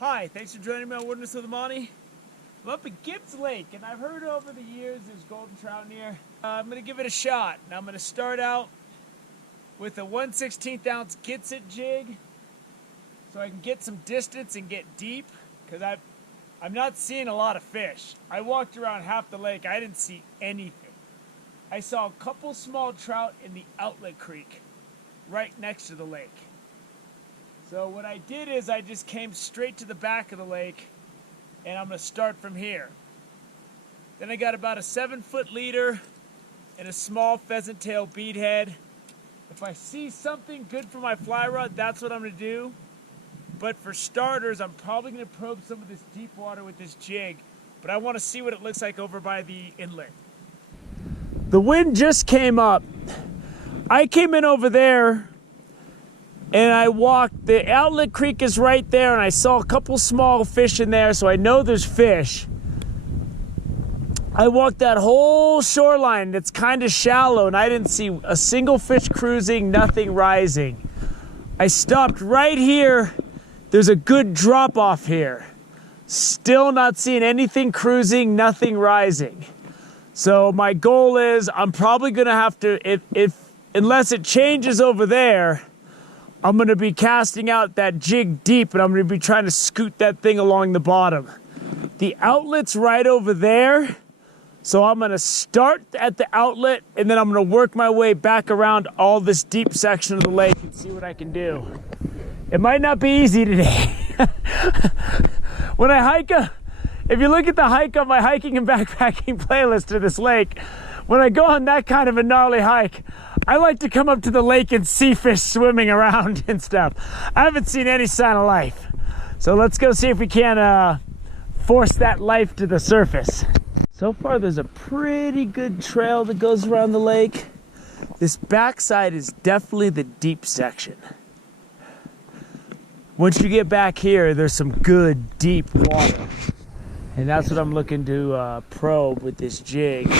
Hi, thanks for joining me on Wilderness with Amani. I'm up at Gibbs Lake, and I've heard over the years there's golden trout near. I'm going to give it a shot. Now I'm going to start out with a 1/16 ounce Gets It jig so I can get some distance and get deep, because I'm not seeing a lot of fish. I walked around half the lake, I didn't see anything. I saw a couple small trout in the outlet creek right next to the lake. So what I did is I just came straight to the back of the lake, and I'm going to start from here. Then I got about a 7-foot leader and a small pheasant tail beadhead. If I see something good for my fly rod, that's what I'm going to do. But for starters, I'm probably going to probe some of this deep water with this jig, but I want to see what it looks like over by the inlet. The wind just came up. I came in over there and I walked. The outlet creek is right there, and I saw a couple small fish in there, so I know there's fish. I walked that whole shoreline that's kind of shallow, and I didn't see a single fish cruising, nothing rising. I stopped right here. There's a good drop off here. Still not seeing anything cruising, nothing rising. So my goal is I'm probably gonna have to, unless it changes over there, I'm gonna be casting out that jig deep, and I'm gonna be trying to scoot that thing along the bottom. The outlet's right over there, so I'm gonna start at the outlet, and then I'm gonna work my way back around all this deep section of the lake and see what I can do. It might not be easy today. When I hike, if you look at the hike on my hiking and backpacking playlist to this lake, when I go on that kind of a gnarly hike, I like to come up to the lake and see fish swimming around and stuff. I haven't seen any sign of life. So let's go see if we can force that life to the surface. So far there's a pretty good trail that goes around the lake. This backside is definitely the deep section. Once you get back here, there's some good deep water. And that's what I'm looking to probe with this jig.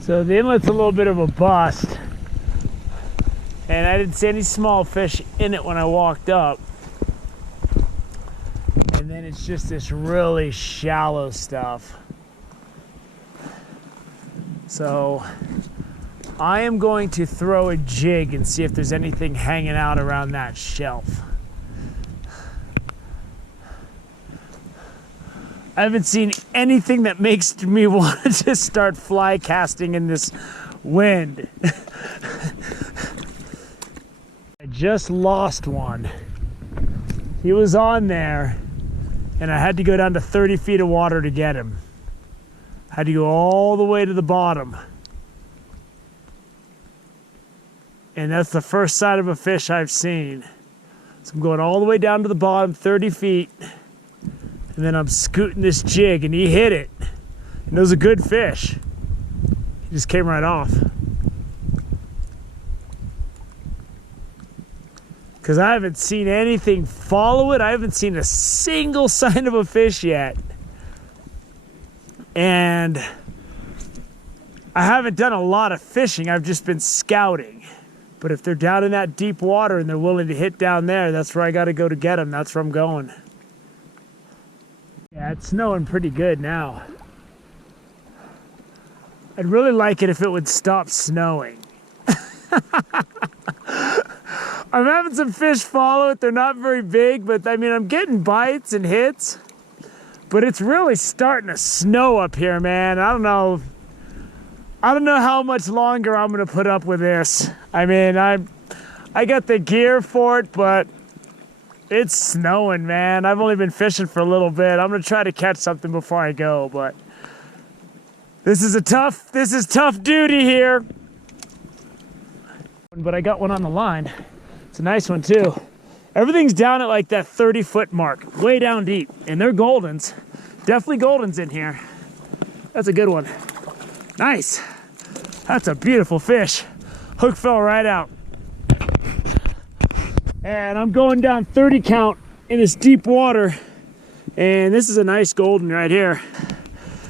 So the inlet's a little bit of a bust. And I didn't see any small fish in it when I walked up. And then it's just this really shallow stuff. So I am going to throw a jig and see if there's anything hanging out around that shelf. I haven't seen anything that makes me want to just start fly casting in this wind. I just lost one. He was on there, and I had to go down to 30 feet of water to get him. I had to go all the way to the bottom. And that's the first sight of a fish I've seen. So I'm going all the way down to the bottom, 30 feet. And then I'm scooting this jig, and he hit it. And it was a good fish. He just came right off. Because I haven't seen anything follow it. I haven't seen a single sign of a fish yet. And I haven't done a lot of fishing. I've just been scouting. But if they're down in that deep water and they're willing to hit down there, that's where I got to go to get them. That's where I'm going. Yeah, it's snowing pretty good now. I'd really like it if it would stop snowing. I'm having some fish follow it. They're not very big, but I mean, I'm getting bites and hits. But it's really starting to snow up here, man. I don't know how much longer I'm gonna put up with this. I mean, I got the gear for it, but it's snowing, man. I've only been fishing for a little bit. I'm gonna try to catch something before I go, but this is tough duty here. But I got one on the line. It's a nice one too. Everything's down at like that 30-foot mark, way down deep, and they're goldens. Definitely goldens in here. That's a good one. Nice. That's a beautiful fish. Hook fell right out. And I'm going down 30 count in this deep water, and this is a nice golden right here.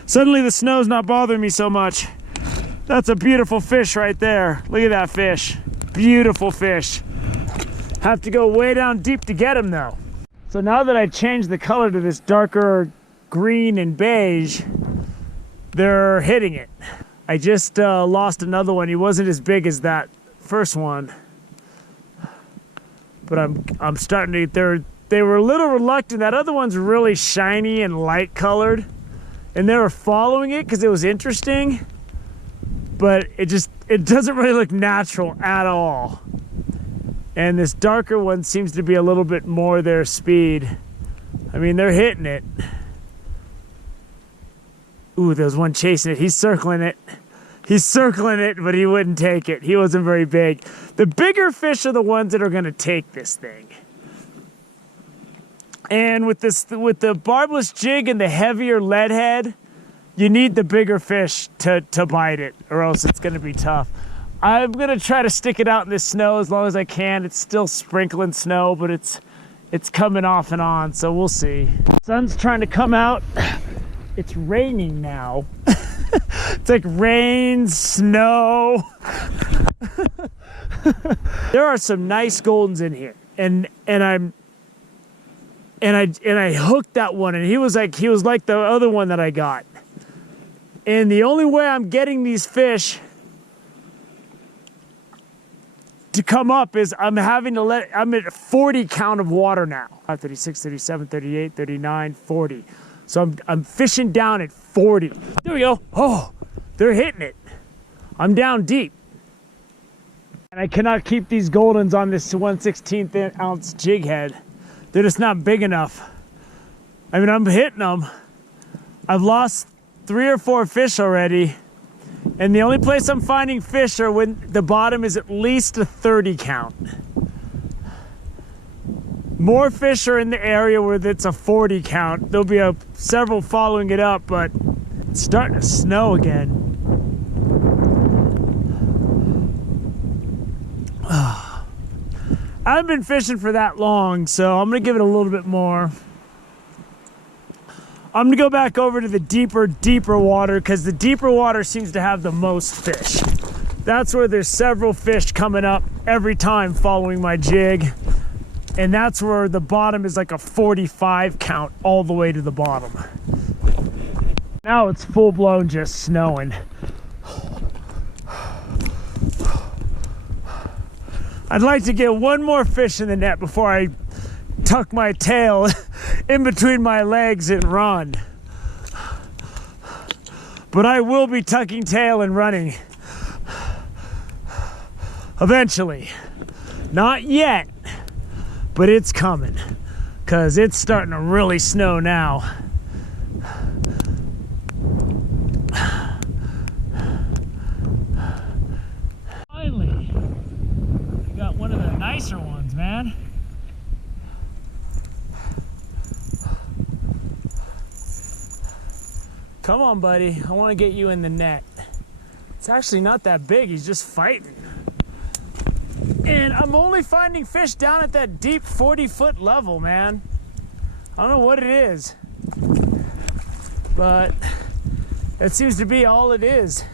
Suddenly the snow's not bothering me so much. That's a beautiful fish right there. Look at that fish. Beautiful fish. Have to go way down deep to get him though. So now that I changed the color to this darker green and beige, they're hitting it. I just lost another one. He wasn't as big as that first one, but I'm starting to. They were a little reluctant. That other one's really shiny and light colored, and they were following it because it was interesting, but it doesn't really look natural at all. And this darker one seems to be a little bit more their speed. I mean, they're hitting it. Ooh, there's one chasing it. He's circling it. He's circling it, but he wouldn't take it. He wasn't very big. The bigger fish are the ones that are going to take this thing. And with the barbless jig and the heavier lead head, you need the bigger fish to bite it, or else it's going to be tough. I'm going to try to stick it out in the snow as long as I can. It's still sprinkling snow, but it's coming off and on, so we'll see. Sun's trying to come out. It's raining now. It's like rain, snow. There are some nice goldens in here, and I hooked that one, and he was like the other one that I got. And the only way I'm getting these fish to come up is I'm having to I'm at a 40 count of water now. 36, 37, 38, 39, 40. So I'm fishing down at 40. There we go. Oh, they're hitting it. I'm down deep. And I cannot keep these goldens on this 1/16 ounce jig head. They're just not big enough. I mean, I'm hitting them. I've lost 3 or 4 fish already. And the only place I'm finding fish are when the bottom is at least a 30 count. More fish are in the area where it's a 40 count. There'll be several following it up, but it's starting to snow again. I haven't been fishing for that long, so I'm gonna give it a little bit more. I'm gonna go back over to the deeper water, because the deeper water seems to have the most fish. That's where there's several fish coming up every time following my jig. And that's where the bottom is like a 45 count all the way to the bottom. Now it's full blown just snowing. I'd like to get one more fish in the net before I tuck my tail in between my legs and run. But I will be tucking tail and running eventually. Not yet, but it's coming, because it's starting to really snow now. Finally, we got one of the nicer ones, man. Come on, buddy. I want to get you in the net. It's actually not that big. He's just fighting. And I'm only finding fish down at that deep 40-foot level, man. I don't know what it is, but it seems to be all it is.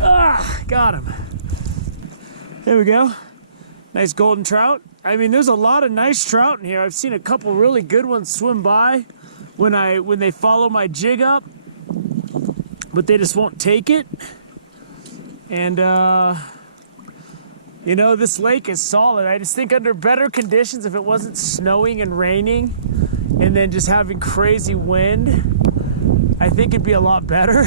Ah, got him. There we go. Nice golden trout. I mean, there's a lot of nice trout in here. I've seen a couple really good ones swim by when they follow my jig up, but they just won't take it. And you know, this lake is solid. I just think under better conditions, if it wasn't snowing and raining and then just having crazy wind, I think it'd be a lot better.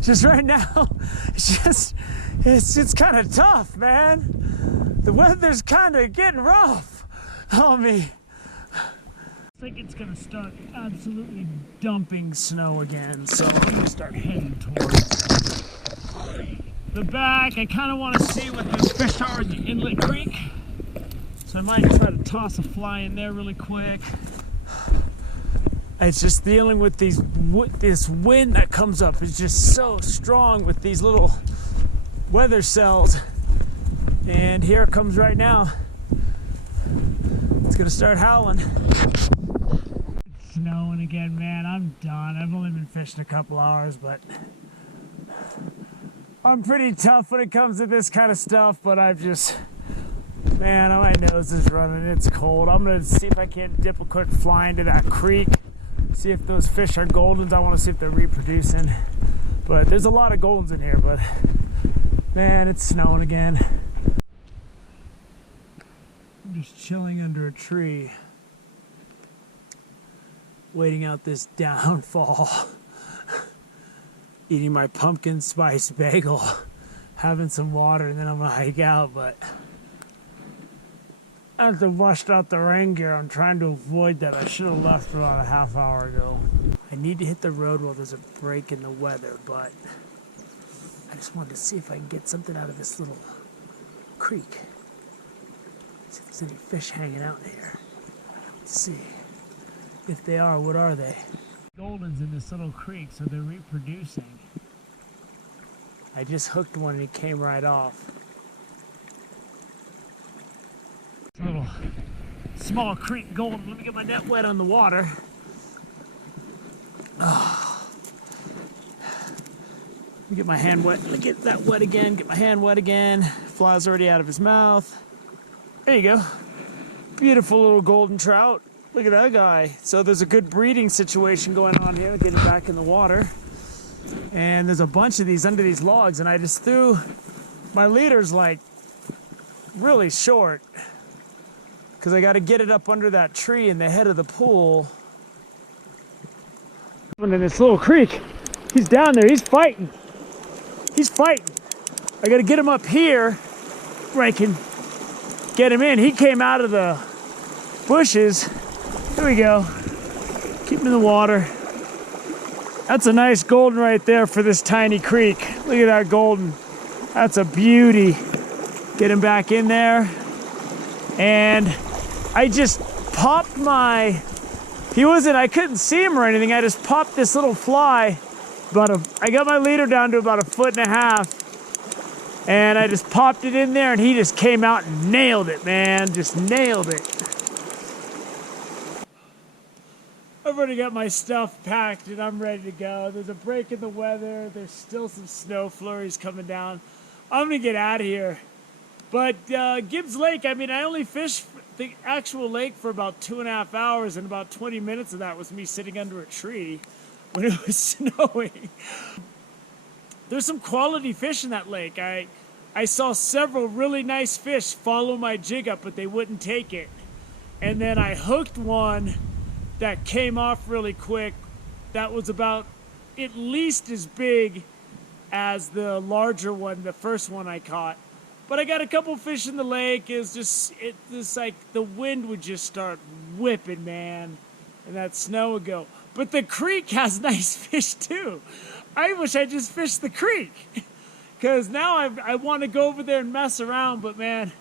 Just right now, it's kind of tough, man. The weather's kind of getting rough on me. I think it's gonna start absolutely dumping snow again, so I'm gonna start heading towards the back. I kind of want to see what those fish are in the inlet creek, so I might try to toss a fly in there really quick. It's just dealing with this wind that comes up is just so strong with these little weather cells, and here it comes right now. It's gonna start howling. It's snowing again, man. I'm done. I've only been fishing a couple hours, but I'm pretty tough when it comes to this kind of stuff, but I've just Man, my nose is running. It's cold. I'm going to see if I can't dip a quick fly into that creek. See if those fish are goldens. I want to see if they're reproducing. But there's a lot of goldens in here, but man, it's snowing again. I'm just chilling under a tree, waiting out this downfall. Eating my pumpkin spice bagel, having some water, and then I'm gonna hike out. But I have to bust out the rain gear. I'm trying to avoid that. I should have left about a half hour ago. I need to hit the road while there's a break in the weather, but I just wanted to see if I can get something out of this little creek. See if there's any fish hanging out here. Let's see. If they are, what are they? Goldens in this little creek, so they're reproducing. I just hooked one and it came right off. It's a little small creek golden. Let me get my net wet on the water. Oh. Let me get my hand wet. Let me get that wet again. Get my hand wet again. Fly's already out of his mouth. There you go. Beautiful little golden trout. Look at that guy. So there's a good breeding situation going on here, getting back in the water. And there's a bunch of these under these logs, and I just threw my leader's like really short because I got to get it up under that tree in the head of the pool. And in this little creek, he's down there, he's fighting. He's fighting. I got to get him up here where I can get him in. He came out of the bushes. Here we go. Keep him in the water. That's a nice golden right there for this tiny creek. Look at that golden. That's a beauty. Get him back in there. And I just popped my, I couldn't see him or anything. I just popped this little fly. I got my leader down to about 1.5 feet. And I just popped it in there and he just came out and nailed it, man. Just nailed it. I've already got my stuff packed and I'm ready to go. There's a break in the weather. There's still some snow flurries coming down. I'm gonna get out of here. But Gibbs Lake, I mean, I only fished the actual lake for about 2.5 hours, and about 20 minutes of that was me sitting under a tree when it was snowing. There's some quality fish in that lake. I saw several really nice fish follow my jig up, but they wouldn't take it. And then I hooked one that came off really quick. That was about at least as big as the larger one, the first one I caught. But I got a couple fish in the lake. It was just like the wind would just start whipping, man, and that snow would go. But the creek has nice fish too. I wish I just fished the creek, because now I want to go over there and mess around, but man,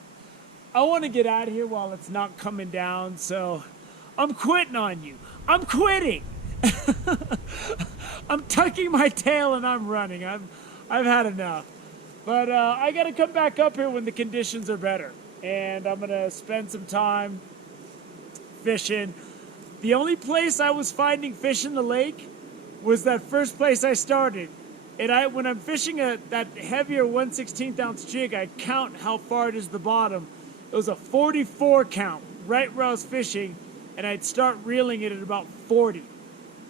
I want to get out of here while it's not coming down, so I'm quitting on you. I'm quitting. I'm tucking my tail and I'm running. I've had enough. But I got to come back up here when the conditions are better. And I'm going to spend some time fishing. The only place I was finding fish in the lake was that first place I started. And when I'm fishing that heavier 1/16 ounce jig, I count how far it is to the bottom. It was a 44 count right where I was fishing. And I'd start reeling it at about 40.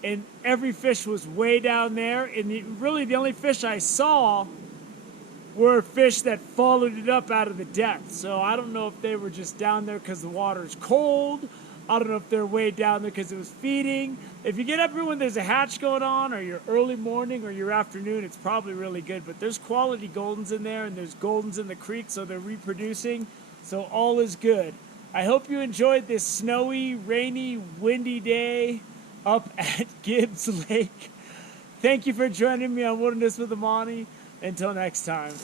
And every fish was way down there. And really the only fish I saw were fish that followed it up out of the depth. So I don't know if they were just down there because the water's cold. I don't know if they're way down there because it was feeding. If you get up here when there's a hatch going on, or your early morning or your afternoon, it's probably really good. But there's quality goldens in there, and there's goldens in the creek, so they're reproducing. So all is good. I hope you enjoyed this snowy, rainy, windy day up at Gibbs Lake. Thank you for joining me on Wilderness with Amani. Until next time.